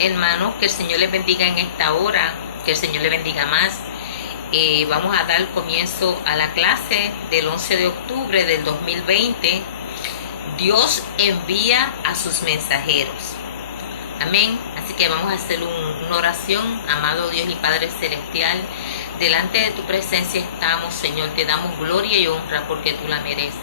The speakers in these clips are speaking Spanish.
Hermanos, que el Señor les bendiga en esta hora, que el Señor les bendiga más. Vamos a dar comienzo a la clase del 11 de octubre del 2020. Dios envía a sus mensajeros. Amén. Así que vamos a hacer una oración. Amado Dios y Padre Celestial, delante de tu presencia estamos, Señor. Te damos gloria y honra porque tú la mereces.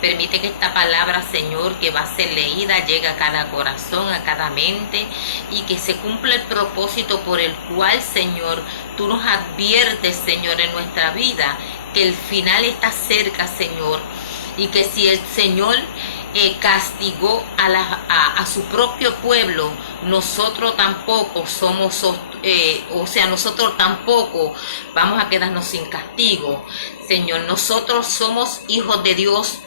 Permite que esta palabra, Señor, que va a ser leída, llegue a cada corazón, a cada mente, y que se cumpla el propósito por el cual, Señor, tú nos adviertes, Señor, en nuestra vida, que el final está cerca, Señor, y que si el Señor castigó a su propio pueblo, nosotros tampoco somos, nosotros tampoco vamos a quedarnos sin castigo. Señor, nosotros somos hijos de Dios.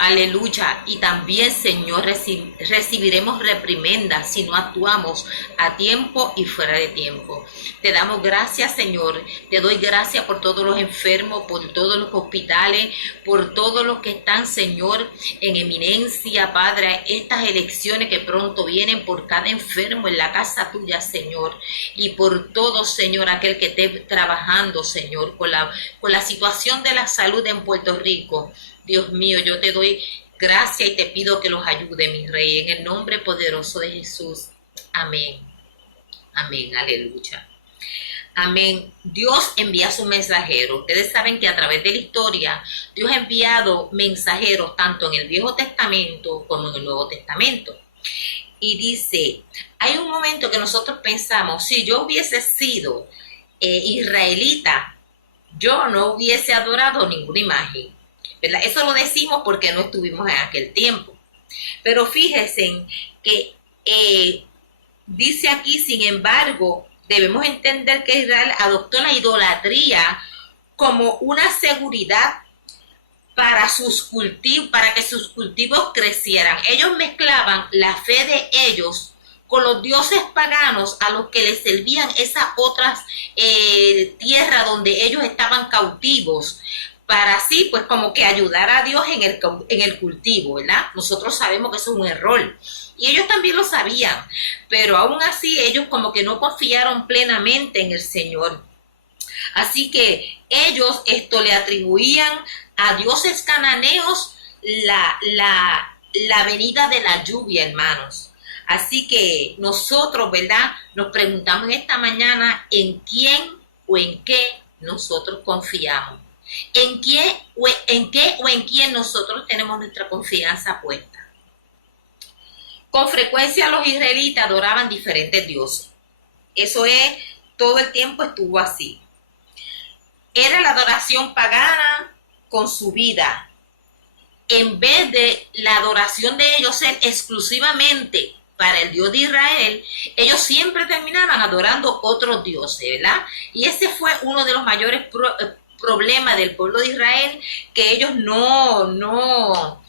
Aleluya. Y también, Señor, recibiremos reprimendas si no actuamos a tiempo y fuera de tiempo. Te damos gracias, Señor. Te doy gracias por todos los enfermos, por todos los hospitales, por todos los que están, Señor, en eminencia, Padre. Estas elecciones que pronto vienen, por cada enfermo en la casa tuya, Señor. Y por todo, Señor, aquel que esté trabajando, Señor, con la situación de la salud en Puerto Rico. Dios mío, yo te doy gracias y te pido que los ayude, mi Rey, en el nombre poderoso de Jesús. Amén. Amén. Aleluya. Amén. Dios envía a sus mensajeros. Ustedes saben que a través de la historia, Dios ha enviado mensajeros tanto en el Viejo Testamento como en el Nuevo Testamento. Y dice, hay un momento que nosotros pensamos, si yo hubiese sido israelita, yo no hubiese adorado ninguna imagen. ¿Verdad? Eso lo decimos porque no estuvimos en aquel tiempo. Pero fíjense que dice aquí, sin embargo, debemos entender que Israel adoptó la idolatría como una seguridad para que sus cultivos crecieran. Ellos mezclaban la fe de ellos con los dioses paganos a los que les servían esas otras tierras donde ellos estaban cautivos, para así, pues, como que ayudar a Dios en el cultivo, ¿verdad? Nosotros sabemos que eso es un error. Y ellos también lo sabían. Pero aún así, ellos como que no confiaron plenamente en el Señor. Así que ellos le atribuían a dioses cananeos la venida de la lluvia, hermanos. Así que nosotros, ¿verdad? Nos preguntamos esta mañana en quién o en qué nosotros confiamos. ¿En qué o en quién nosotros tenemos nuestra confianza puesta? Con frecuencia los israelitas adoraban diferentes dioses. Eso es, todo el tiempo estuvo así. Era la adoración pagana con su vida. En vez de la adoración de ellos ser exclusivamente para el Dios de Israel, ellos siempre terminaban adorando otros dioses, ¿verdad? Y ese fue uno de los mayores problema del pueblo de Israel, que ellos no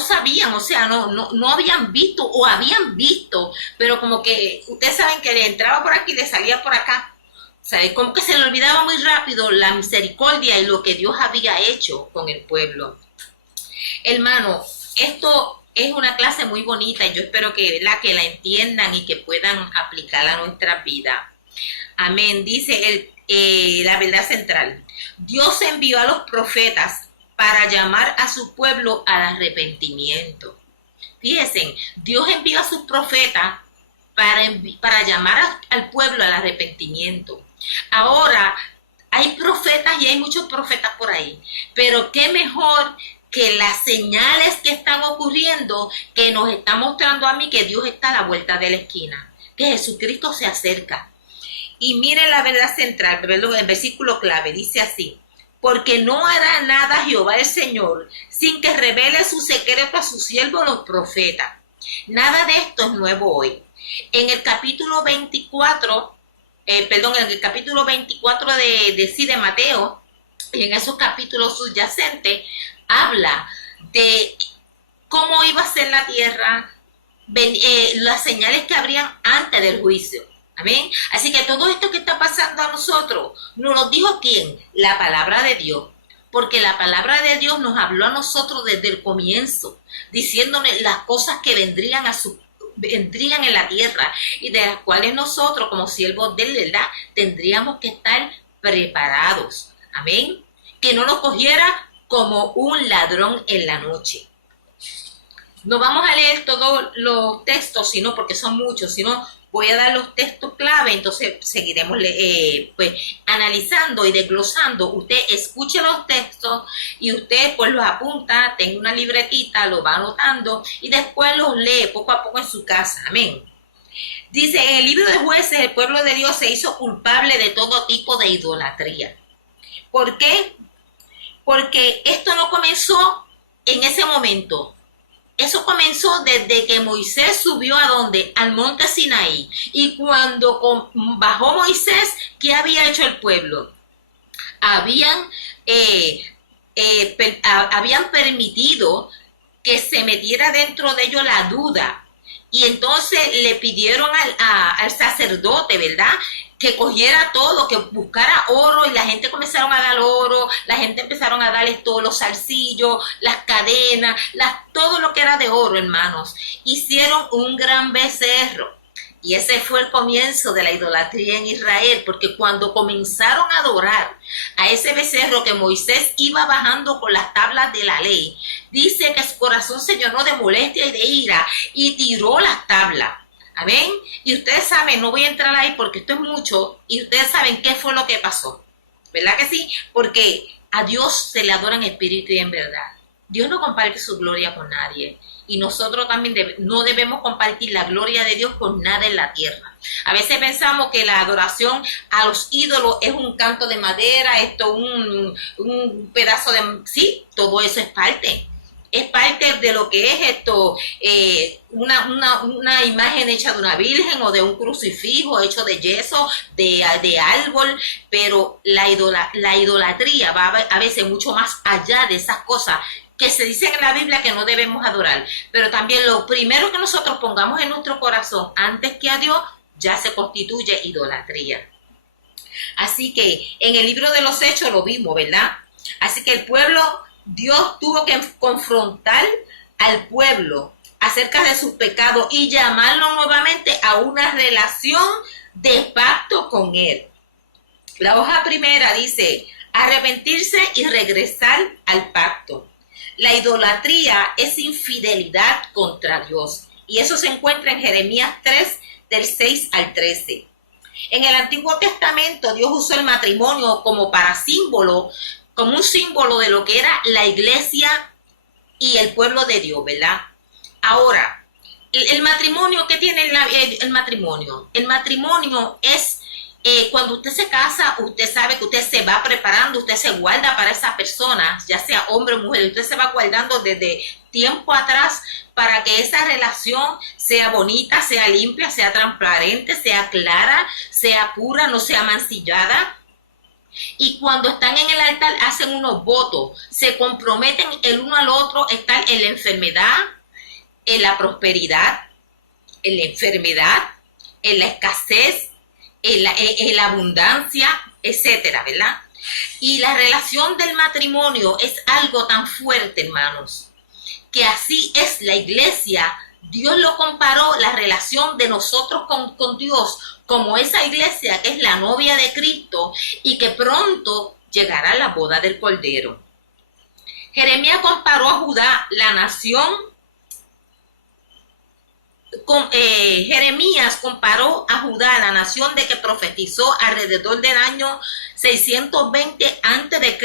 sabían, o sea, no habían visto, o habían visto, pero como que ustedes saben que le entraba por aquí y le salía por acá, ¿sabes? Como que se le olvidaba muy rápido la misericordia y lo que Dios había hecho con el pueblo. Hermano, esto es una clase muy bonita y yo espero que la entiendan y que puedan aplicarla a nuestra vida. Amén. Dice la verdad central. Dios envió a los profetas para llamar a su pueblo al arrepentimiento. Fíjense, Dios envió a sus profetas para llamar al pueblo al arrepentimiento. Ahora, hay profetas y hay muchos profetas por ahí, pero qué mejor que las señales que están ocurriendo, que nos están mostrando a mí que Dios está a la vuelta de la esquina, que Jesucristo se acerca. Y miren la verdad central, el versículo clave, dice así: porque no hará nada Jehová el Señor sin que revele su secreto a sus siervos los profetas. Nada de esto es nuevo hoy. En el capítulo 24, en el capítulo 24 de Mateo, y en esos capítulos subyacentes, habla de cómo iba a ser la tierra, las señales que habrían antes del juicio. Amén. Así que todo esto que está pasando a nosotros, ¿nos lo dijo quién? La palabra de Dios. Porque la palabra de Dios nos habló a nosotros desde el comienzo, diciéndonos las cosas que vendrían vendrían en la tierra y de las cuales nosotros como siervos de él, ¿verdad?, tendríamos que estar preparados. Amén. Que no nos cogiera como un ladrón en la noche. No vamos a leer todos los textos, sino porque son muchos, sino voy a dar los textos clave, entonces seguiremos pues analizando y desglosando. Usted escuche los textos y usted pues los apunta, tenga una libretita, lo va anotando y después los lee poco a poco en su casa. Amén. Dice, en el libro de Jueces, el pueblo de Dios se hizo culpable de todo tipo de idolatría. ¿Por qué? Porque esto no comenzó en ese momento. Eso comenzó desde que Moisés subió ¿a dónde? Al monte Sinaí. Y cuando bajó Moisés, ¿qué había hecho el pueblo? Habían permitido que se metiera dentro de ellos la duda. Y entonces le pidieron al sacerdote, ¿verdad?, que cogiera todo, que buscara oro, y la gente comenzaron a dar oro, la gente empezaron a darles todos los zarcillos, las cadenas, todo lo que era de oro, hermanos. Hicieron un gran becerro. Y ese fue el comienzo de la idolatría en Israel, porque cuando comenzaron a adorar a ese becerro que Moisés iba bajando con las tablas de la ley, dice que su corazón se llenó de molestia y de ira y tiró las tablas. Amén. Y ustedes saben, no voy a entrar ahí porque esto es mucho, y ustedes saben qué fue lo que pasó. ¿Verdad que sí? Porque a Dios se le adora en espíritu y en verdad. Dios no comparte su gloria con nadie. Y nosotros también no debemos compartir la gloria de Dios con nada en la tierra. A veces pensamos que la adoración a los ídolos es un canto de madera, un pedazo de... Sí, todo eso es parte. Es parte de lo que es esto, una imagen hecha de una virgen o de un crucifijo hecho de yeso, de árbol, pero la idolatría va a veces mucho más allá de esas cosas que se dice en la Biblia que no debemos adorar. Pero también lo primero que nosotros pongamos en nuestro corazón antes que a Dios ya se constituye idolatría. Así que en el libro de los Hechos lo vimos, ¿verdad? Así que el pueblo... Dios tuvo que confrontar al pueblo acerca de sus pecados y llamarlo nuevamente a una relación de pacto con él. La hoja primera dice, arrepentirse y regresar al pacto. La idolatría es infidelidad contra Dios. Y eso se encuentra en Jeremías 3, del 6 al 13. En el Antiguo Testamento, Dios usó el matrimonio como un símbolo de lo que era la iglesia y el pueblo de Dios, ¿verdad? Ahora, el matrimonio, ¿qué tiene el matrimonio? El matrimonio es cuando usted se casa, usted sabe que usted se va preparando, usted se guarda para esa persona, ya sea hombre o mujer, usted se va guardando desde tiempo atrás para que esa relación sea bonita, sea limpia, sea transparente, sea clara, sea pura, no sea mancillada. Y cuando están en el altar hacen unos votos, se comprometen el uno al otro, están en la enfermedad, en la prosperidad, en la enfermedad, en la escasez, en la abundancia, etcétera, ¿verdad? Y la relación del matrimonio es algo tan fuerte, hermanos, que así es la iglesia. Dios lo comparó, la relación de nosotros con Dios, como esa iglesia que es la novia de Cristo y que pronto llegará la boda del Cordero. Jeremías comparó a Judá, la nación. Jeremías comparó a Judá, la nación de que profetizó alrededor del año 620 a.C.,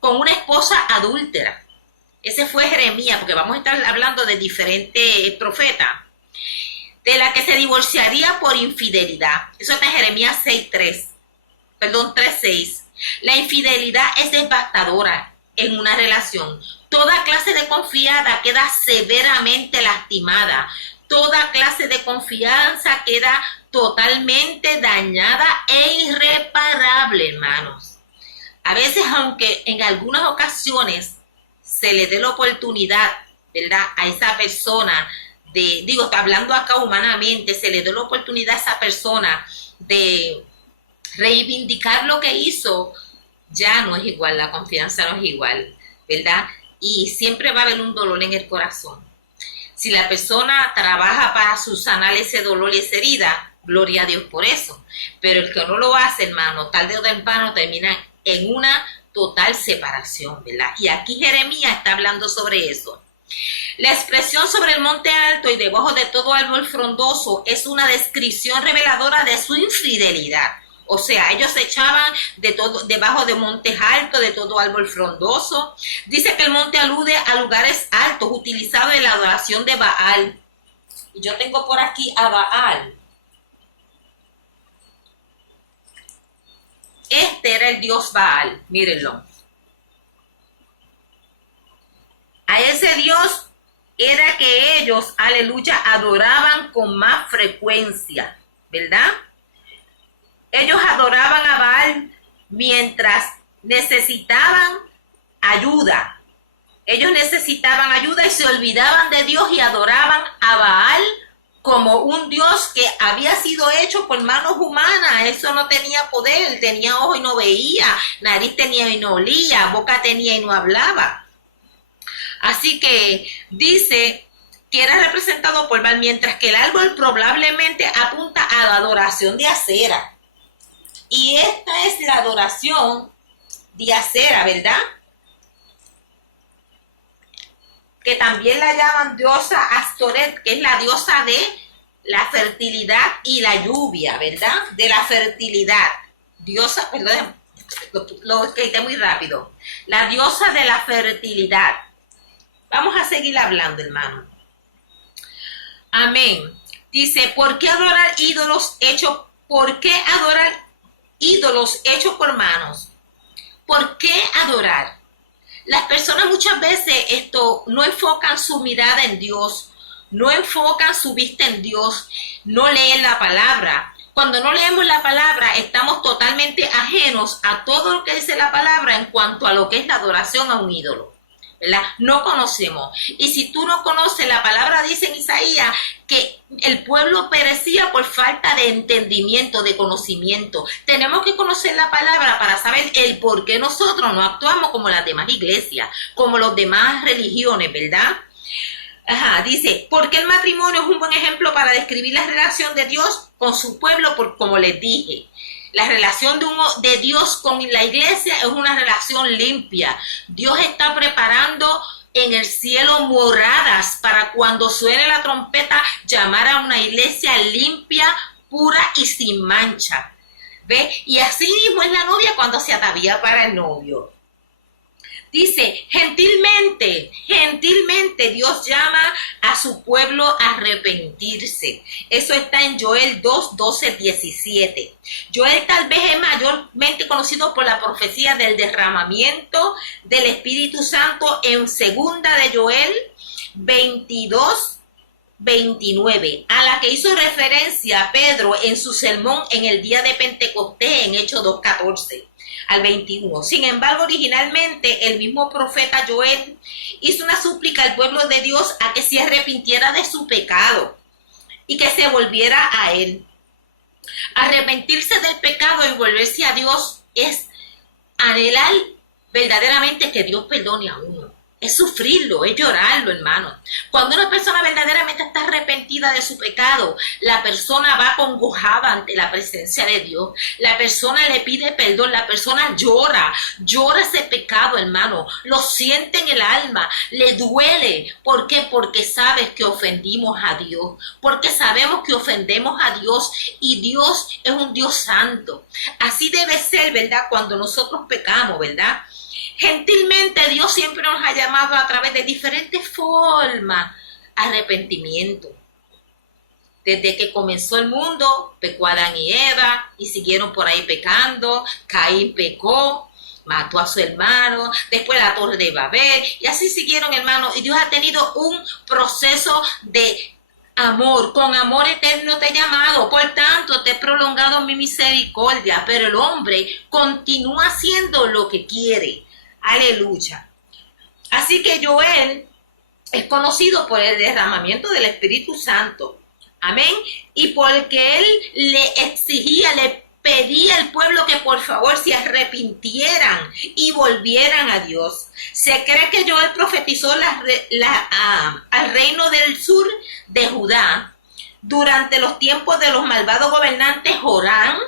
con una esposa adúltera. Ese fue Jeremías, porque vamos a estar hablando de diferentes profetas, de la que se divorciaría por infidelidad. Eso está en Jeremías 3:6. La infidelidad es devastadora en una relación. Toda clase de confianza queda severamente lastimada. Toda clase de confianza queda totalmente dañada e irreparable, hermanos. A veces, aunque en algunas ocasiones se le dé la oportunidad, ¿verdad?, a esa persona está hablando acá humanamente, se le dé la oportunidad a esa persona de reivindicar lo que hizo, ya no es igual, la confianza no es igual, ¿verdad? Y siempre va a haber un dolor en el corazón. Si la persona trabaja para subsanar ese dolor y esa herida, gloria a Dios por eso. Pero el que no lo hace, hermano, tarde o temprano termina en una total separación, ¿verdad? Y aquí Jeremías está hablando sobre eso. La expresión sobre el monte alto y debajo de todo árbol frondoso es una descripción reveladora de su infidelidad. O sea, ellos se echaban debajo de montes altos, de todo árbol frondoso. Dice que el monte alude a lugares altos utilizados en la adoración de Baal. Y yo tengo por aquí a Baal. Este era el dios Baal, mírenlo. A ese dios era que ellos, aleluya, adoraban con más frecuencia, ¿verdad? Ellos adoraban a Baal mientras necesitaban ayuda. Ellos necesitaban ayuda y se olvidaban de Dios y adoraban a Baal como un dios que había sido hecho por manos humanas. Eso no tenía poder, tenía ojo y no veía, nariz tenía y no olía, boca tenía y no hablaba. Así que dice que era representado por Baal, mientras que el árbol probablemente apunta a la adoración de Acera. Y esta es la adoración de Acera, ¿verdad? Que también la llaman diosa Astoret, que es la diosa de la fertilidad y la lluvia, ¿verdad? De la fertilidad. Diosa, perdón, lo escribí muy rápido. La diosa de la fertilidad. Vamos a seguir hablando, hermano. Amén. Dice, ¿por qué adorar ídolos hechos por manos? ¿Por qué adorar? Las personas muchas veces no enfocan su mirada en Dios, no enfocan su vista en Dios, no leen la palabra. Cuando no leemos la palabra, estamos totalmente ajenos a todo lo que dice la palabra en cuanto a lo que es la adoración a un ídolo, ¿verdad? No conocemos. Y si tú no conoces, la palabra dice en Isaías que el pueblo perecía por falta de entendimiento, de conocimiento. Tenemos que conocer la palabra para saber el por qué nosotros no actuamos como las demás iglesias, como las demás religiones, ¿verdad? Dice, porque el matrimonio es un buen ejemplo para describir la relación de Dios con su pueblo, como les dije. La relación de Dios con la iglesia es una relación limpia. Dios está preparando en el cielo moradas para cuando suene la trompeta llamar a una iglesia limpia, pura y sin mancha. ¿Ve? Y así mismo es la novia cuando se atavía para el novio. Dice, gentilmente Dios llama a su pueblo a arrepentirse. Eso está en Joel 2, 12, 17. Joel tal vez es mayormente conocido por la profecía del derramamiento del Espíritu Santo en segunda de Joel 22, 29, a la que hizo referencia Pedro en su sermón en el día de Pentecostés en Hechos 2, 14. Al 21. Sin embargo, originalmente el mismo profeta Joel hizo una súplica al pueblo de Dios a que se arrepintiera de su pecado y que se volviera a él. Arrepentirse del pecado y volverse a Dios es anhelar verdaderamente que Dios perdone a uno. Es sufrirlo, es llorarlo, hermano. Cuando una persona verdaderamente está arrepentida de su pecado, la persona va acongojada ante la presencia de Dios. La persona le pide perdón, la persona llora ese pecado, hermano. Lo siente en el alma, le duele. ¿Por qué? Porque sabes que ofendimos a Dios. Porque sabemos que ofendemos a Dios y Dios es un Dios santo. Así debe ser, ¿verdad? Cuando nosotros pecamos, ¿verdad? Gentilmente Dios siempre nos ha llamado a través de diferentes formas arrepentimiento. Desde que comenzó el mundo, pecó Adán y Eva y siguieron por ahí pecando. Caín pecó, mató a su hermano, después la torre de Babel y así siguieron, hermano. Y Dios ha tenido un proceso de amor, con amor eterno te he llamado, por tanto te he prolongado mi misericordia, pero el hombre continúa haciendo lo que quiere. Aleluya. Así que Joel es conocido por el derramamiento del Espíritu Santo. Amén. Y porque él le exigía, le pedía al pueblo que por favor se arrepintieran y volvieran a Dios. Se cree que Joel profetizó al reino del sur de Judá durante los tiempos de los malvados gobernantes Joram,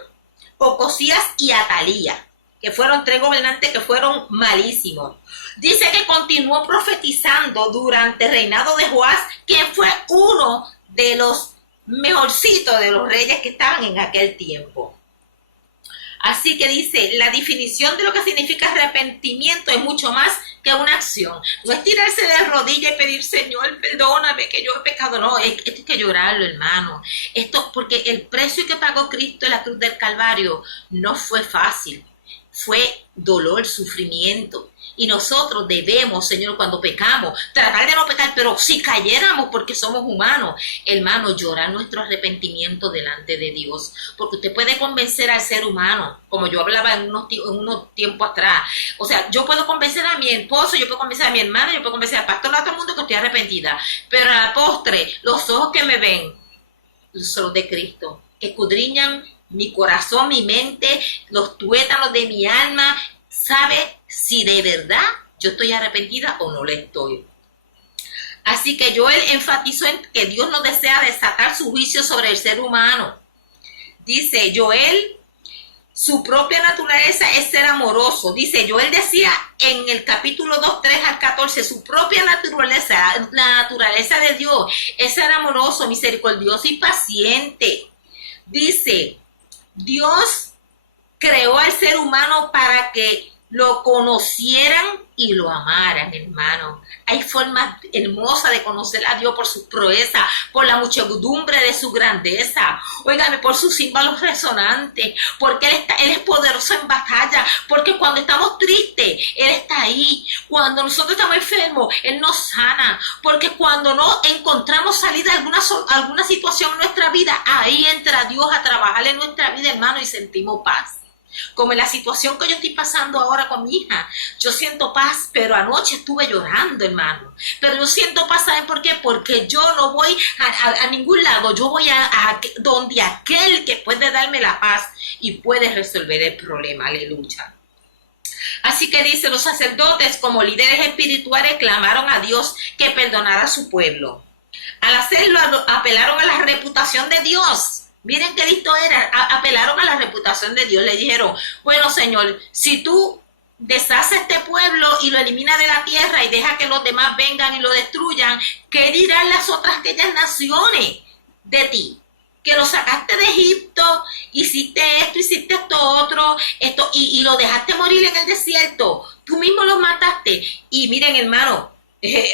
Ocosías y Atalías, que fueron 3 gobernantes que fueron malísimos. Dice que continuó profetizando durante el reinado de Joás, quien fue uno de los mejorcitos de los reyes que estaban en aquel tiempo. Así que dice, la definición de lo que significa arrepentimiento es mucho más que una acción. No es tirarse de rodillas y pedir, Señor, perdóname que yo he pecado. No, esto hay que llorarlo, hermano. Esto porque el precio que pagó Cristo en la cruz del Calvario no fue fácil. Fue dolor, sufrimiento. Y nosotros debemos, Señor, cuando pecamos, tratar de no pecar, pero si cayéramos porque somos humanos, hermano, llorar nuestro arrepentimiento delante de Dios. Porque usted puede convencer al ser humano, como yo hablaba en unos tiempos atrás. O sea, yo puedo convencer a mi esposo, yo puedo convencer a mi hermana, yo puedo convencer al pastor, a todo el mundo que estoy arrepentida. Pero a la postre, los ojos que me ven son los de Cristo, que escudriñan mi corazón, mi mente, los tuétanos de mi alma, sabe si de verdad yo estoy arrepentida o no le estoy. Así que Joel enfatizó en que Dios no desea desatar su juicio sobre el ser humano. Dice Joel, su propia naturaleza es ser amoroso. Dice, Joel decía en el capítulo 2, 3 al 14, su propia naturaleza, la naturaleza de Dios, es ser amoroso, misericordioso y paciente. Dice, Dios creó al ser humano para que lo conocieran y lo amaran, hermano. Hay formas hermosas de conocer a Dios por su proeza, por la muchedumbre de su grandeza. Óigame, por sus símbolos resonantes, porque Él es poderoso en batalla, porque cuando estamos tristes, Él está ahí. Cuando nosotros estamos enfermos, Él nos sana, porque cuando no encontramos salida a alguna situación en nuestra vida, ahí entra Dios a trabajar en nuestra vida, hermano, y sentimos paz. Como en la situación que yo estoy pasando ahora con mi hija, yo siento paz, pero anoche estuve llorando, hermano. Pero yo siento paz, ¿saben por qué? Porque yo no voy a ningún lado, yo voy a donde aquel que puede darme la paz y puede resolver el problema, aleluya. Así que dice, los sacerdotes como líderes espirituales clamaron a Dios que perdonara a su pueblo. Al hacerlo, apelaron a la reputación de Dios. Miren qué listo era, apelaron a la reputación de Dios, le dijeron, bueno, Señor, si tú deshaces este pueblo y lo eliminas de la tierra y deja que los demás vengan y lo destruyan, ¿qué dirán las otras aquellas naciones de ti? Que lo sacaste de Egipto, hiciste esto otro, y lo dejaste morir en el desierto, tú mismo lo mataste. Y miren, hermano,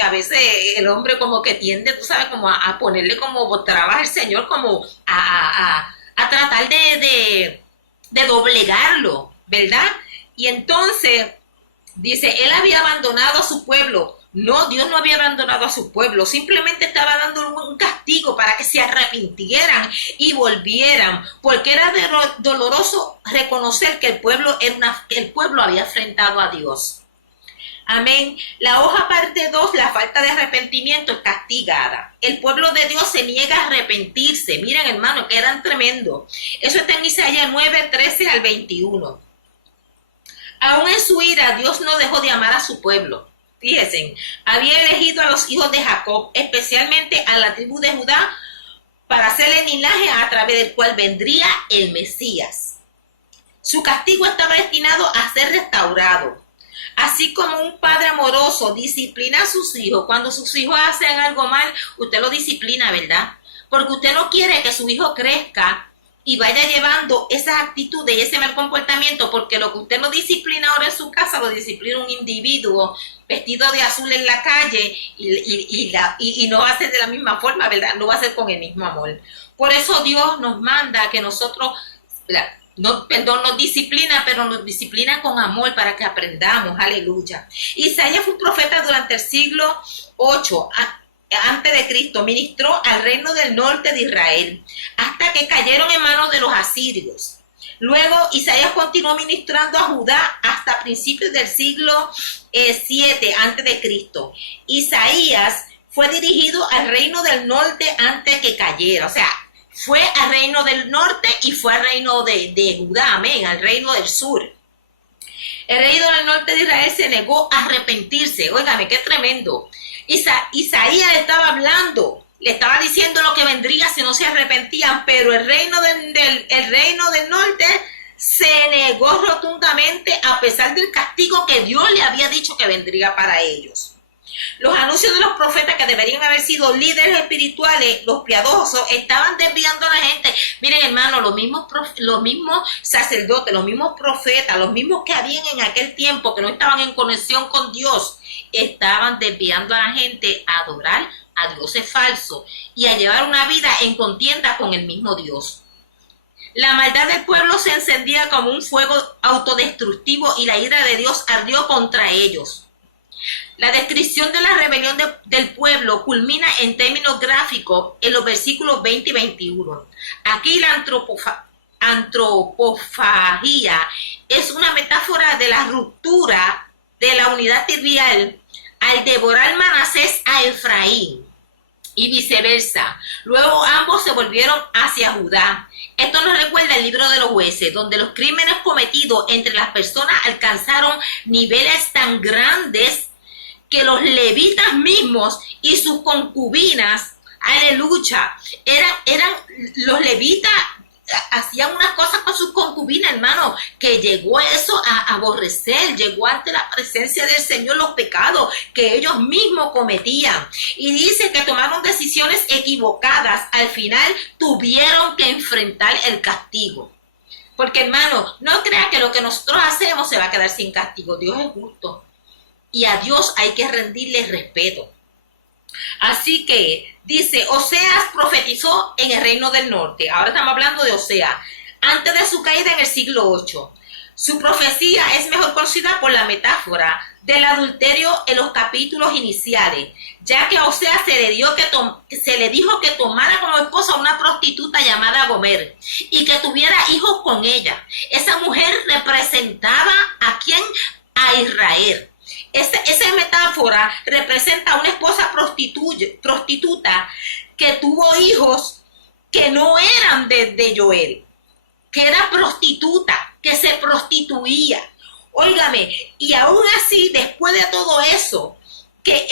a veces el hombre como que tiende, tú sabes, como a ponerle como trabas al Señor, como a tratar de doblegarlo, ¿verdad? Y entonces dice, Él había abandonado a su pueblo. No, Dios no había abandonado a su pueblo, simplemente estaba dando un castigo para que se arrepintieran y volvieran, porque era doloroso reconocer que el pueblo había enfrentado a Dios. Amén. La hoja parte 2, la falta de arrepentimiento es castigada. El pueblo de Dios se niega a arrepentirse. Miren, hermano, que eran tremendos. Eso está en Isaías 9, 13 al 21. Aún en su ira, Dios no dejó de amar a su pueblo. Fíjense, había elegido a los hijos de Jacob, especialmente a la tribu de Judá, para hacer el linaje a través del cual vendría el Mesías. Su castigo estaba destinado a ser restaurado. Así como un padre amoroso disciplina a sus hijos, cuando sus hijos hacen algo mal, usted lo disciplina, ¿verdad? Porque usted no quiere que su hijo crezca y vaya llevando esas actitudes y ese mal comportamiento, porque lo que usted no disciplina ahora en su casa, lo disciplina un individuo vestido de azul en la calle y no va a ser de la misma forma, ¿verdad? No va a ser con el mismo amor. Por eso Dios nos manda que nosotros... nos disciplina, pero nos disciplina con amor para que aprendamos, aleluya. Isaías fue un profeta durante el siglo 8 antes de Cristo, ministró al reino del norte de Israel, hasta que cayeron en manos de los asirios. Luego Isaías continuó ministrando a Judá hasta principios del siglo 7 antes de Cristo. Isaías fue dirigido al reino del norte antes que cayera, o sea, Fue al reino del norte y fue al reino de Judá, amén, al reino del sur. El reino del norte de Israel se negó a arrepentirse. Óigame, qué tremendo. Isaías le estaba hablando, le estaba diciendo lo que vendría si no se arrepentían, pero el reino del norte se negó rotundamente a pesar del castigo que Dios le había dicho que vendría para ellos. Los anuncios de los profetas, que deberían haber sido líderes espirituales, los piadosos, estaban desviando a la gente. Miren, hermano, los mismos sacerdotes, los mismos profetas, los mismos que habían en aquel tiempo, que no estaban en conexión con Dios, estaban desviando a la gente a adorar a dioses falsos y a llevar una vida en contienda con el mismo Dios. La maldad del pueblo se encendía como un fuego autodestructivo y la ira de Dios ardió contra ellos. La descripción de la rebelión del pueblo culmina en términos gráficos en los versículos 20 y 21. Aquí la antropofagia es una metáfora de la ruptura de la unidad trivial al devorar Manasés a Efraín y viceversa. Luego ambos se volvieron hacia Judá. Esto nos recuerda el libro de los Jueces, donde los crímenes cometidos entre las personas alcanzaron niveles tan grandes que los levitas mismos y sus concubinas, aleluya, eran los levitas, hacían unas cosas con sus concubinas, hermano, que llegó eso a aborrecer, llegó ante la presencia del Señor los pecados que ellos mismos cometían. Y dice que tomaron decisiones equivocadas, al final tuvieron que enfrentar el castigo. Porque, hermano, no crea que lo que nosotros hacemos se va a quedar sin castigo. Dios es justo. Y a Dios hay que rendirle respeto. Así que dice, Oseas profetizó en el reino del norte. Ahora estamos hablando de Oseas, antes de su caída en el siglo 8. Su profecía es mejor conocida por la metáfora del adulterio en los capítulos iniciales, ya que a Oseas se le dijo que tomara como esposa a una prostituta llamada Gomer y que tuviera hijos con ella. Esa mujer representaba ¿a quién? A Israel. Esa metáfora representa a una esposa prostituta que tuvo hijos que no eran de Joel, que era prostituta, que se prostituía. Óigame, y aún así, después de todo eso, que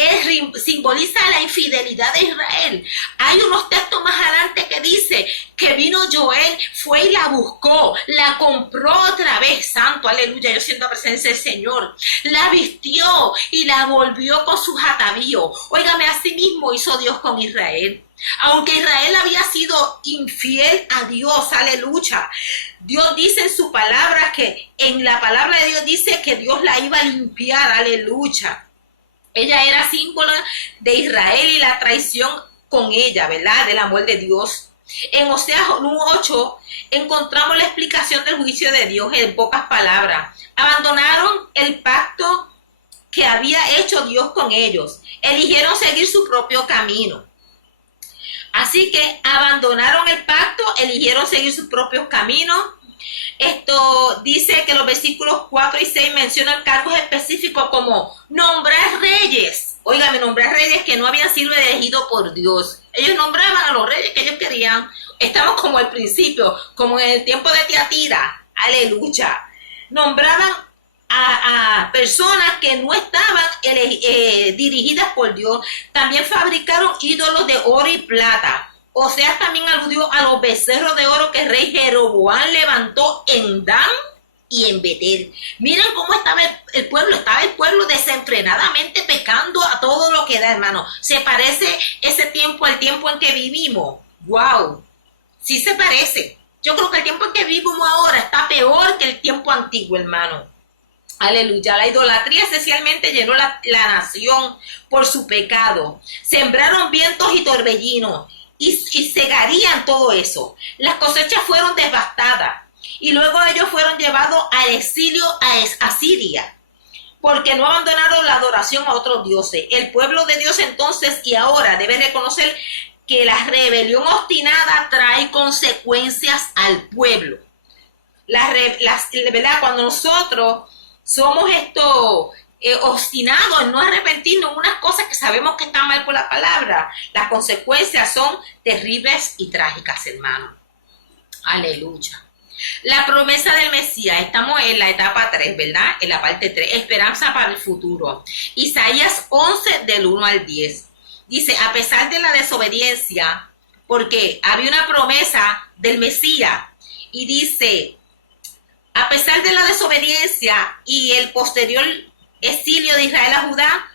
simboliza la infidelidad de Israel, hay unos textos más adelante que dice que vino Joel, fue y la buscó, la compró otra vez, santo, aleluya, yo siento la presencia del Señor, la vistió y la volvió con sus atavíos. Óigame, así mismo hizo Dios con Israel. Aunque Israel había sido infiel a Dios, aleluya, Dios dice en su palabra que en la palabra de Dios dice que Dios la iba a limpiar, aleluya. Ella era símbolo de Israel y la traición con ella, ¿verdad? Del amor de Dios. En Oseas 1:8 encontramos la explicación del juicio de Dios en pocas palabras. Abandonaron el pacto que había hecho Dios con ellos. Eligieron seguir su propio camino. Así que abandonaron el pacto, eligieron seguir sus propios caminos. Esto dice que los versículos 4 y 6 mencionan cargos específicos como nombrar reyes. Óigame, nombrar reyes que no habían sido elegidos por Dios. Ellos nombraban a los reyes que ellos querían. Estamos como al principio, como en el tiempo de Tiatira. Aleluya. Nombraban a personas que no estaban dirigidas por Dios. También fabricaron ídolos de oro y plata. Oseas también aludió a los becerros de oro que el rey Jeroboam levantó en Dan y en Betel. Miren cómo estaba el pueblo desenfrenadamente pecando a todo lo que da, hermano. ¿Se parece ese tiempo al tiempo en que vivimos? ¡Wow! Sí se parece. Yo creo que el tiempo en que vivimos ahora está peor que el tiempo antiguo, hermano. Aleluya, la idolatría esencialmente llenó la nación por su pecado. Sembraron vientos y torbellinos y cegarían todo eso. Las cosechas fueron devastadas y luego ellos fueron llevados al exilio a Siria porque no abandonaron la adoración a otros dioses. El pueblo de Dios entonces y ahora debe reconocer que la rebelión obstinada trae consecuencias al pueblo. ¿Verdad? Cuando nosotros somos obstinados en no arrepentirnos en unas cosas que sabemos que están mal por la palabra, las consecuencias son terribles y trágicas, hermano. Aleluya. La promesa del Mesías, estamos en la etapa 3, ¿verdad? En la parte 3, esperanza para el futuro. Isaías 11 del 1 al 10. Dice, a pesar de la desobediencia, porque había una promesa del Mesías, y dice, a pesar de la desobediencia y el posterior exilio de Israel a Judá,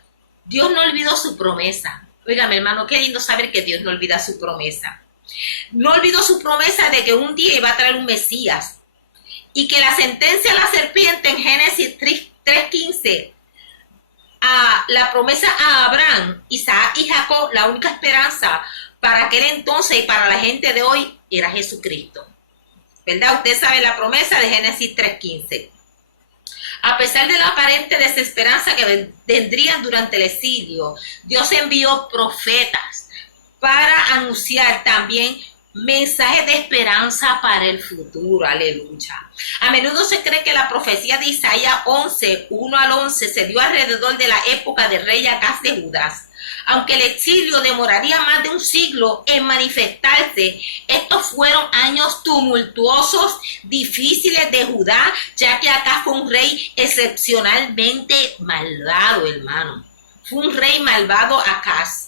Dios no olvidó su promesa. Óigame, hermano, qué lindo saber que Dios no olvida su promesa. No olvidó su promesa de que un día iba a traer un Mesías y que la sentencia a la serpiente en Génesis 3:15, a la promesa a Abraham, Isaac y Jacob, la única esperanza para aquel entonces y para la gente de hoy era Jesucristo. ¿Verdad? Usted sabe la promesa de Génesis 3:15. A pesar de la aparente desesperanza que vendrían durante el exilio, Dios envió profetas para anunciar también mensajes de esperanza para el futuro. Aleluya. A menudo se cree que la profecía de Isaías 11, 1 al 11 se dio alrededor de la época del rey Acaz de Judá. Aunque el exilio demoraría más de un siglo en manifestarse, estos fueron años tumultuosos, difíciles de Judá, ya que Acaz fue un rey excepcionalmente malvado, hermano. Fue un rey malvado Acaz.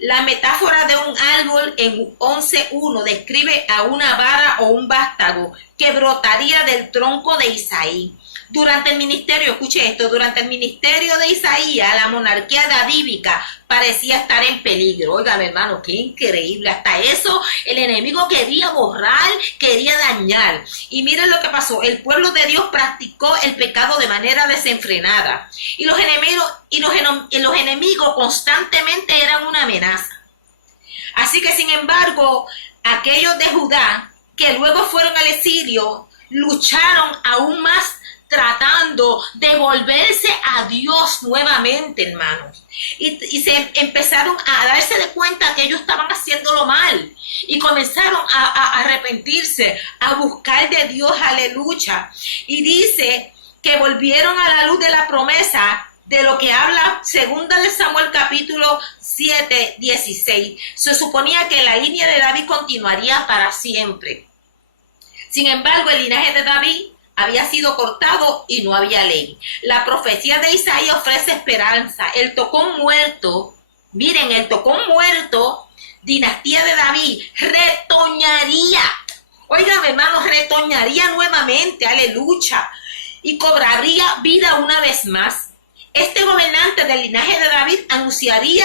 La metáfora de un árbol en 11:1 describe a una vara o un vástago que brotaría del tronco de Isaí. Durante el ministerio, escuche esto, durante el ministerio de Isaías, la monarquía davídica parecía estar en peligro. Óigame, hermano, qué increíble. Hasta eso el enemigo quería borrar, quería dañar. Y miren lo que pasó. El pueblo de Dios practicó el pecado de manera desenfrenada. Y los enemigos constantemente eran una amenaza. Así que, sin embargo, aquellos de Judá que luego fueron al exilio lucharon aún más, tratando de volverse a Dios nuevamente, hermanos. Y se empezaron a darse de cuenta que ellos estaban haciéndolo mal. Y comenzaron a arrepentirse, a buscar de Dios, aleluya. Y dice que volvieron a la luz de la promesa, de lo que habla 2 de Samuel capítulo 7, 16. Se suponía que la línea de David continuaría para siempre. Sin embargo, el linaje de David había sido cortado y no había ley. La profecía de Isaías ofrece esperanza. El tocón muerto, miren, el tocón muerto, dinastía de David, retoñaría. Óigame, hermanos, retoñaría nuevamente, aleluya, y cobraría vida una vez más. Este gobernante del linaje de David anunciará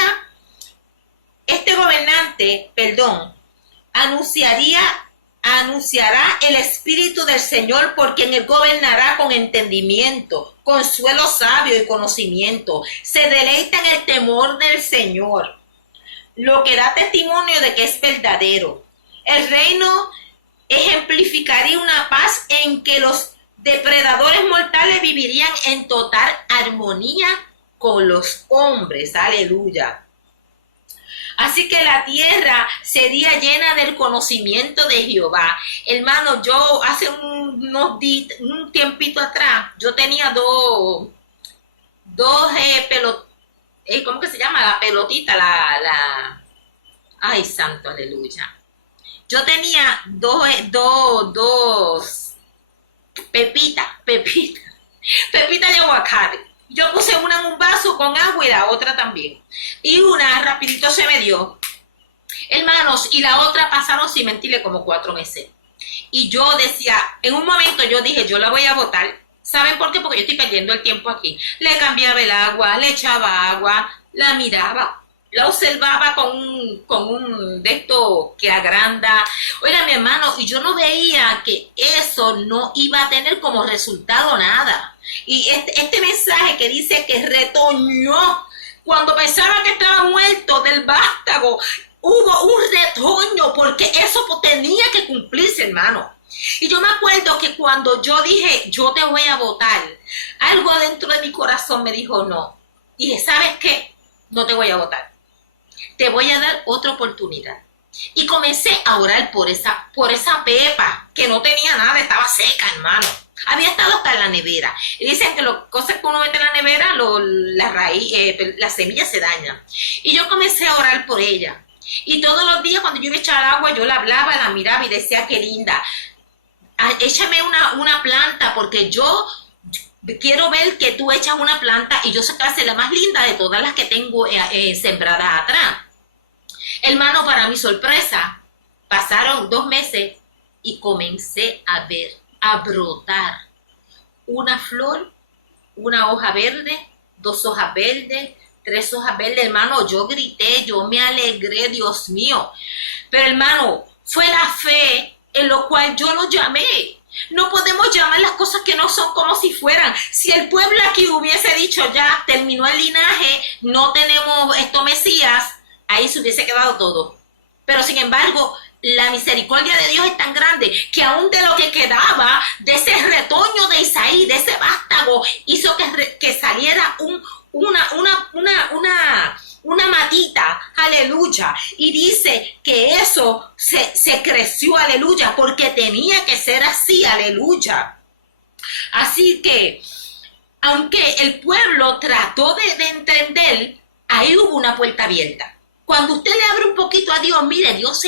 el Espíritu del Señor, por quien él gobernará con entendimiento, consuelo sabio y conocimiento. Se deleita en el temor del Señor, lo que da testimonio de que es verdadero. El reino ejemplificaría una paz en que los depredadores mortales vivirían en total armonía con los hombres. Aleluya. Así que la tierra sería llena del conocimiento de Jehová. Hermano, yo hace un tiempito atrás, yo tenía dos pelotitas, ¿cómo que se llama? La pelotita, ay, santo, aleluya. Yo tenía dos pepitas de aguacate. Yo puse una en un vaso con agua y la otra también. Y una rapidito se me dio, hermanos, y la otra pasaron, sin mentirle, como 4 meses. Y yo decía, en un momento yo dije, yo la voy a botar. ¿Saben por qué? Porque yo estoy perdiendo el tiempo aquí. Le cambiaba el agua, le echaba agua, la miraba, la observaba con un de esto que agranda. Oiga, mi hermano, y yo no veía que eso no iba a tener como resultado nada. Y este mensaje que dice que retoñó, cuando pensaba que estaba muerto del vástago, hubo un retoño, porque eso tenía que cumplirse, hermano. Y yo me acuerdo que cuando yo dije, yo te voy a votar, algo adentro de mi corazón me dijo no. Y dije, ¿sabes qué? No te voy a votar. Te voy a dar otra oportunidad. Y comencé a orar por esa pepa que no tenía nada, estaba seca, hermano. Había estado hasta en la nevera. Y dicen que las cosas que uno mete en la nevera, las semillas se dañan. Y yo comencé a orar por ella. Y todos los días cuando yo me echaba el agua, yo la hablaba, la miraba y decía, qué linda. Échame una planta porque yo quiero ver que tú echas una planta y yo sé que va a ser la más linda de todas las que tengo sembradas atrás. Hermano, para mi sorpresa, pasaron 2 meses y comencé a ver, a brotar una flor, una hoja verde, 2 hojas verdes, 3 hojas verdes. Hermano, yo grité, yo me alegré, Dios mío. Pero hermano, fue la fe en lo cual yo lo llamé. No podemos llamar las cosas que no son como si fueran. Si el pueblo aquí hubiese dicho ya, terminó el linaje, no tenemos esto Mesías, ahí se hubiese quedado todo. Pero sin embargo, la misericordia de Dios es tan grande que aún de lo que quedaba, de ese retoño de Isaí, de ese vástago, hizo que saliera una matita, aleluya, y dice que eso se creció, aleluya, porque tenía que ser así, aleluya. Así que, aunque el pueblo trató de entender, ahí hubo una puerta abierta. Cuando usted le abre un poquito a Dios, mire, Dios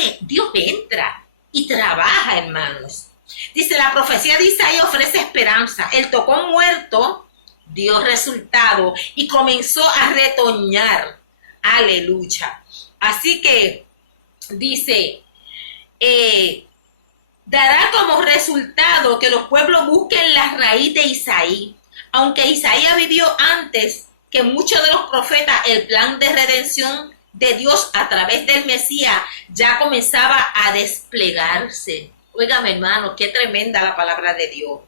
entra y trabaja, hermanos. Dice, la profecía de Isaías ofrece esperanza. Él tocó muerto, dio resultado y comenzó a retoñar. Aleluya. Así que dice, dará como resultado que los pueblos busquen la raíz de Isaí. Aunque Isaías vivió antes que muchos de los profetas, el plan de redención de Dios a través del Mesías ya comenzaba a desplegarse. Óigame, hermano, qué tremenda la palabra de Dios.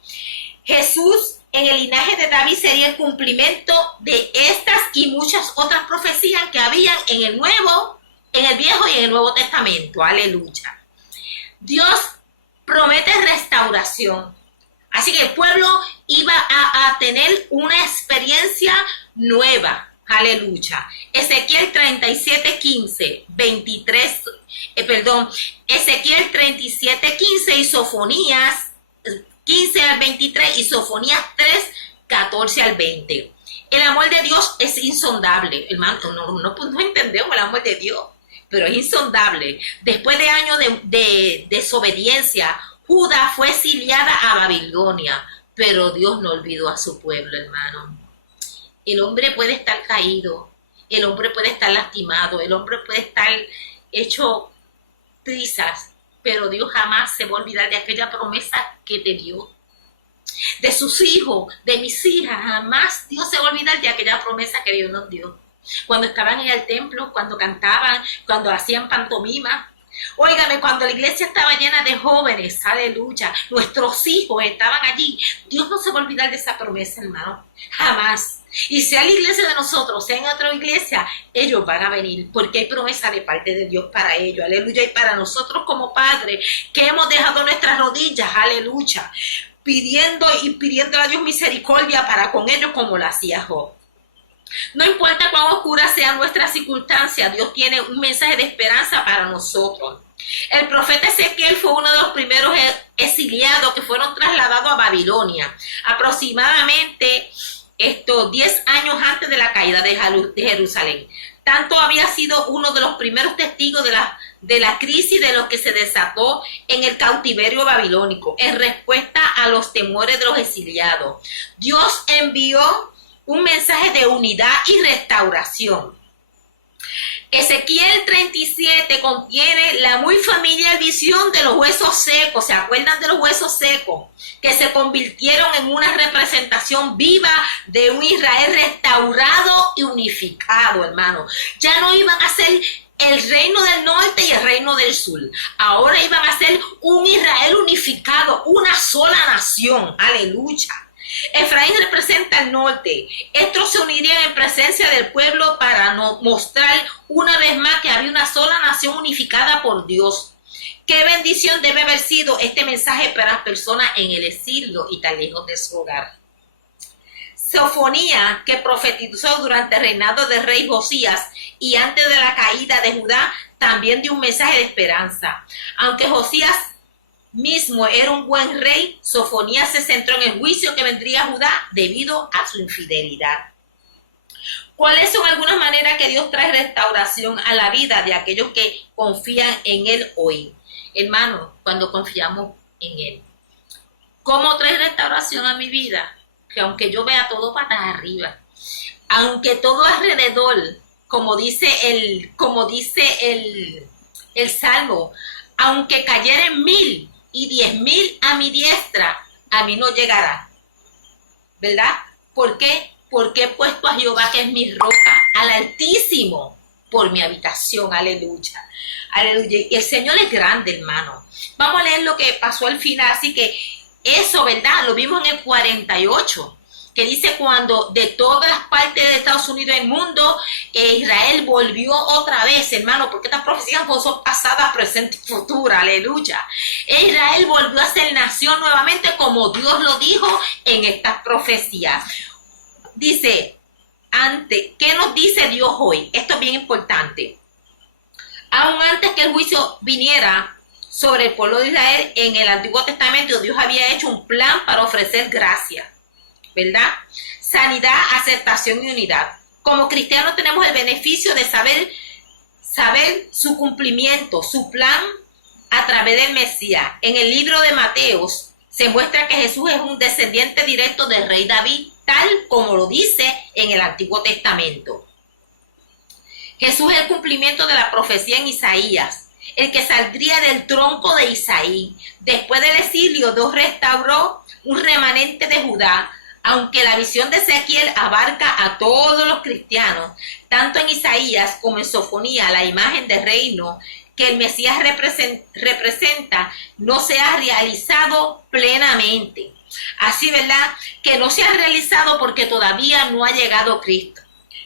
Jesús en el linaje de David sería el cumplimiento de estas y muchas otras profecías que habían en el Viejo y en el Nuevo Testamento. Aleluya. Dios promete restauración. Así que el pueblo iba a tener una experiencia nueva. Aleluya. Ezequiel 37:15, Ezequiel 37:15 y Sofonías 15 al 23 y Sofonías 3, 14 al 20. El amor de Dios es insondable. Hermano, no entendemos el amor de Dios, pero es insondable. Después de años de desobediencia, Judá fue exiliada a Babilonia, pero Dios no olvidó a su pueblo, hermano. El hombre puede estar caído, el hombre puede estar lastimado, el hombre puede estar hecho trizas, pero Dios jamás se va a olvidar de aquella promesa que te dio. De sus hijos, de mis hijas, jamás Dios se va a olvidar de aquella promesa que Dios nos dio. Cuando estaban en el templo, cuando cantaban, cuando hacían pantomima. Óigame, cuando la iglesia estaba llena de jóvenes, aleluya, nuestros hijos estaban allí. Dios no se va a olvidar de esa promesa, hermano, jamás. Y sea la iglesia de nosotros, sea en otra iglesia, ellos van a venir, porque hay promesa de parte de Dios para ellos, aleluya. Y para nosotros como padres, que hemos dejado nuestras rodillas, aleluya, pidiendo a Dios misericordia para con ellos como lo hacía Job. No importa cuán oscura sea nuestra circunstancia, Dios tiene un mensaje de esperanza para nosotros. El profeta Ezequiel fue uno de los primeros exiliados que fueron trasladados a Babilonia, aproximadamente 10 años antes de la caída de Jerusalén. Tanto había sido uno de los primeros testigos de la crisis de lo que se desató en el cautiverio babilónico, en respuesta a los temores de los exiliados. Dios envió un mensaje de unidad y restauración. Ezequiel 37 contiene la muy familiar visión de los huesos secos. ¿Se acuerdan de los huesos secos? Que se convirtieron en una representación viva de un Israel restaurado y unificado, hermano. Ya no iban a ser el reino del norte y el reino del sur. Ahora iban a ser un Israel unificado, una sola nación. Aleluya. Efraín representa el norte. Estos se unirían en presencia del pueblo para mostrar una vez más que había una sola nación unificada por Dios. Qué bendición debe haber sido este mensaje para las personas en el exilio y tan lejos de su hogar. Sofonías, que profetizó durante el reinado del rey Josías y antes de la caída de Judá, también dio un mensaje de esperanza. Aunque Josías mismo era un buen rey, Sofonías se centró en el juicio que vendría a Judá debido a su infidelidad. ¿Cuáles son algunas maneras que Dios trae restauración a la vida de aquellos que confían en Él hoy? Hermano, cuando confiamos en Él. ¿Cómo trae restauración a mi vida? Que aunque yo vea todo patas arriba, aunque todo alrededor, como dice el Salmo, aunque cayeren 1000 y 10,000 a mi diestra, a mí no llegará. ¿Verdad? ¿Por qué? Porque he puesto a Jehová, que es mi roca, al Altísimo, por mi habitación. Aleluya. Aleluya. Y el Señor es grande, hermano. Vamos a leer lo que pasó al final. Así que eso, ¿verdad? Lo vimos en el 48, que dice: cuando de todas las partes de Estados Unidos y el mundo, Israel volvió otra vez, hermano, porque estas profecías son pasadas, presentes y futuras. Aleluya. Israel volvió a ser nación nuevamente, como Dios lo dijo en estas profecías. Dice, ¿qué nos dice Dios hoy? Esto es bien importante. Aún antes que el juicio viniera sobre el pueblo de Israel, en el Antiguo Testamento, Dios había hecho un plan para ofrecer gracia, ¿verdad? Sanidad, aceptación y unidad. Como cristianos tenemos el beneficio de saber su cumplimiento, su plan a través del Mesías. En el libro de Mateos se muestra que Jesús es un descendiente directo del rey David, tal como lo dice en el Antiguo Testamento. Jesús es el cumplimiento de la profecía en Isaías, el que saldría del tronco de Isaí. Después del exilio, Dios restauró un remanente de Judá, aunque la visión de Ezequiel abarca a todos los cristianos, tanto en Isaías como en Sofonías, la imagen de reino que el Mesías representa no se ha realizado plenamente. Así, ¿verdad? Que no se ha realizado porque todavía no ha llegado Cristo.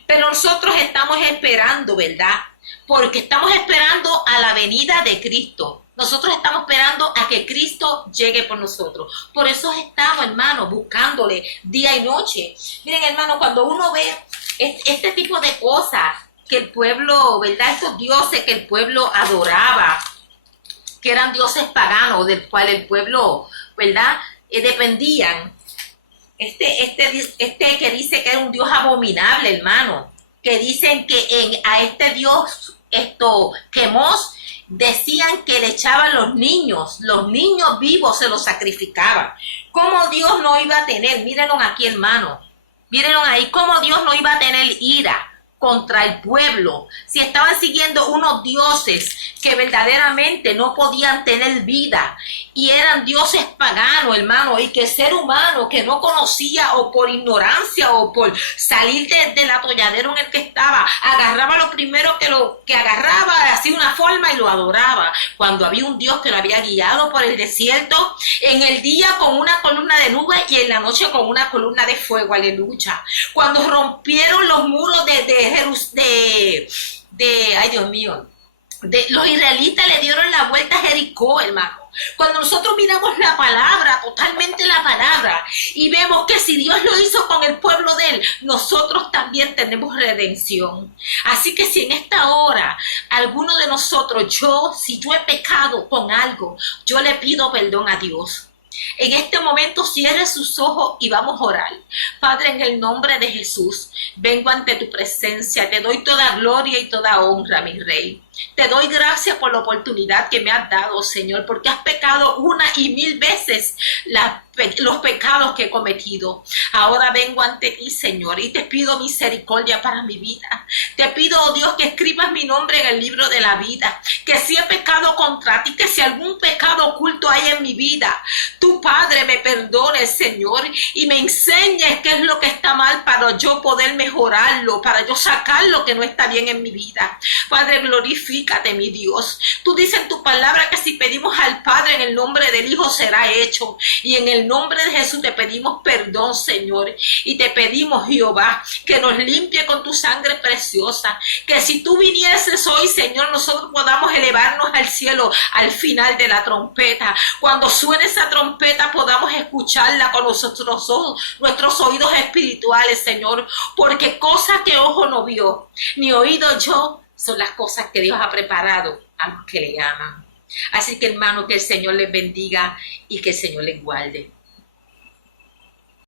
Pero nosotros estamos esperando, ¿verdad? Porque estamos esperando a la venida de Cristo. Nosotros estamos esperando a que Cristo llegue por nosotros. Por eso estamos, hermano, buscándole día y noche. Miren, hermano, cuando uno ve este tipo de cosas que el pueblo, ¿verdad? Estos dioses que el pueblo adoraba, que eran dioses paganos, del cual el pueblo, ¿verdad? Dependían. Este que dice que era un dios abominable, hermano, que dicen que a este dios, Quemos, decían que le echaban los niños vivos se los sacrificaban. ¿Cómo Dios no iba a tener? Mírenlo aquí, hermano, mírenlo ahí, cómo Dios no iba a tener ira contra el pueblo, si estaban siguiendo unos dioses que verdaderamente no podían tener vida y eran dioses paganos, hermano, y que el ser humano que no conocía, o por ignorancia o por salir del atolladero en el que estaba, agarraba lo primero que agarraba, hacía una forma y lo adoraba, cuando había un Dios que lo había guiado por el desierto, en el día con una columna de nube y en la noche con una columna de fuego. Aleluya. Cuando rompieron los muros ay Dios mío, los israelitas le dieron la vuelta a Jericó, hermano. Cuando nosotros miramos la palabra, totalmente la palabra, y vemos que si Dios lo hizo con el pueblo de él, nosotros también tenemos redención. Así que si en esta hora alguno de nosotros, si yo he pecado con algo, yo le pido perdón a Dios. En este momento cierre sus ojos y vamos a orar. Padre, en el nombre de Jesús, vengo ante tu presencia. Te doy toda gloria y toda honra, mi Rey. Te doy gracias por la oportunidad que me has dado, Señor, porque has pecado 1 y 1000 veces los pecados que he cometido. Ahora vengo ante ti, Señor, y te pido misericordia para mi vida. Te pido, oh Dios, que escribas mi nombre en el libro de la vida, que si he pecado contra ti, que si algún pecado oculto hay en mi vida, tu Padre me perdone, Señor, y me enseñes qué es lo que está mal para yo poder mejorarlo, para yo sacar lo que no está bien en mi vida. Padre, glorifícate, mi Dios. Tú dices en tu palabra que si pedimos al Padre en el nombre del Hijo será hecho, y en el nombre de Jesús te pedimos perdón, Señor, y te pedimos, Jehová, que nos limpie con tu sangre preciosa, que si tú vinieses hoy, Señor, nosotros podamos elevarnos al cielo al final de la trompeta. Cuando suene esa trompeta podamos escucharla con nuestros oídos espirituales, Señor, porque cosas que ojo no vio, ni oído yo, son las cosas que Dios ha preparado a los que le aman. Así que hermano, que el Señor les bendiga y que el Señor les guarde.